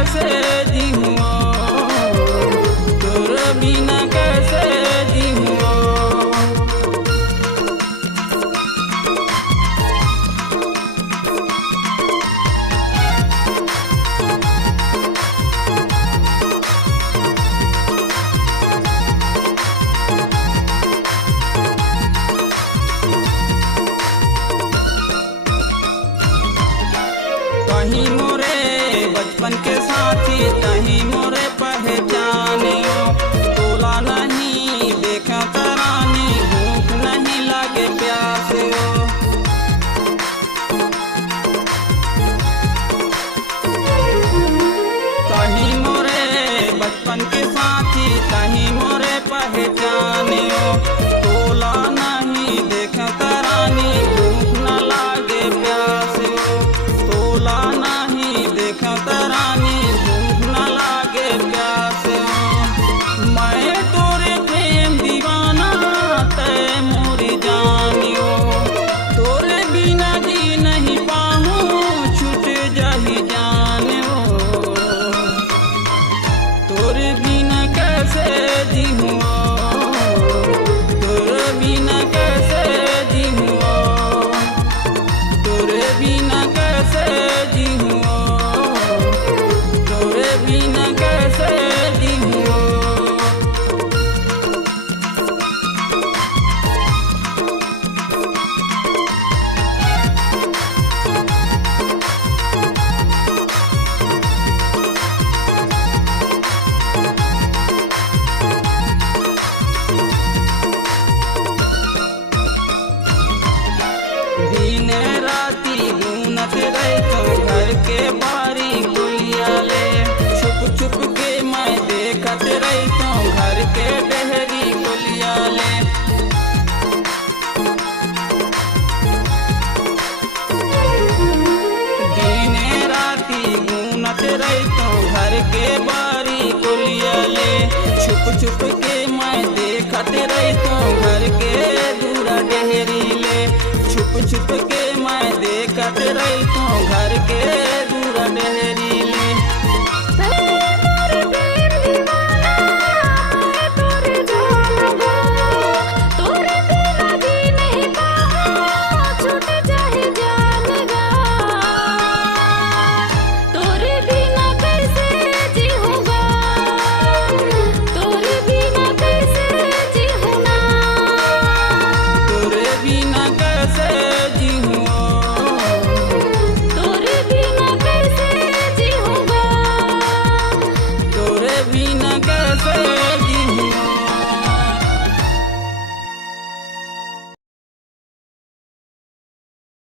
कैसे जीऊँ, तोरे बिना कैसे जीऊँ। कहीं मोरे बचपन के साथी, कहीं मोरे पहचानियो, तोला नहीं देखा तरानी, भूख नहीं लगे प्यास हो। कहीं मोरे बचपन के साथी, कहीं मोरे पहचानियो, तोला नहीं देखा तरानी, भूख न लागे प्यास हो। तोला नहीं देखा तरानी, भूख न लागे प्यास हो। मैं तोरे प्रेम दीवाना, तै मोरी जानियो, तोरे बिना जी नहीं पाऊँ, छूट जाही जानियो। तोरे बिना कैसे जीऊँ, तोरे बिना कैसे जीऊँ, तोरे बिना कैसे जीऊँ, तोरे बिना कैसे जीऊँ। दिन राती घूमत रहतो घर के बारी कुलियाले, छुप छुप के मैं देखत रहतो घर के डहरी कुलियाले। दिन राती घूमत रहतो घर के बारी कुलियाले, छुप छुप के मैं देखत रहतो घर के दूरा डहरी ले। छुप छुप के